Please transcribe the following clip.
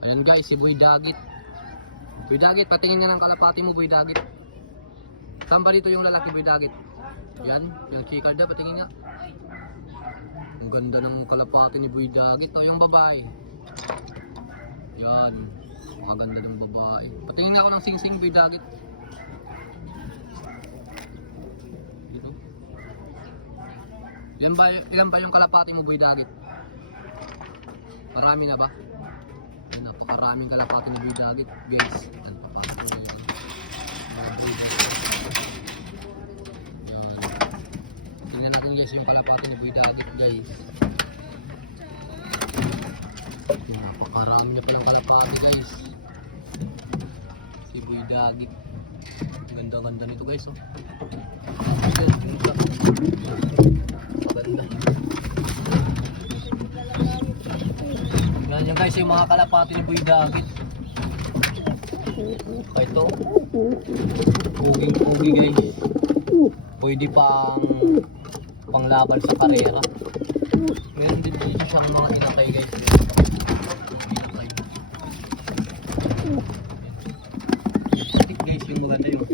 Ayan guys, si Boy Dagit. Boy Dagit, patingin nga ng kalapati mo, Boy Dagit. Saan ba dito yung lalaki, Boy Dagit? Yan, yung chikarda, patingin nga. Ang ganda ng kalapati ni Boy Dagit. O, yung babae. Yan, ang ganda ng babae. Patingin nga ako ng sing-sing, Boy Dagit. Dito. Ilan ba yung kalapati mo, Boy Dagit? Marami na ba? Yan, napakaraming kalapati ni Boy Dagit, guys. Yan, papasok ko yun. Yan. Tingnan natin guys yung kalapati ni Boy Dagit, guys. Yan, napakarami niya palang kalapati, guys. Si Boy Dagit. Ganda-ganda nito, guys, oh. Maganda. Yan guys, yung mga kalapati ni Boy Dagit. Ito, puging-pugi guys. Pwede panglaban sa karera. Meron din dito siyang mga inakay guys. Inakay guys, yung maganda yun.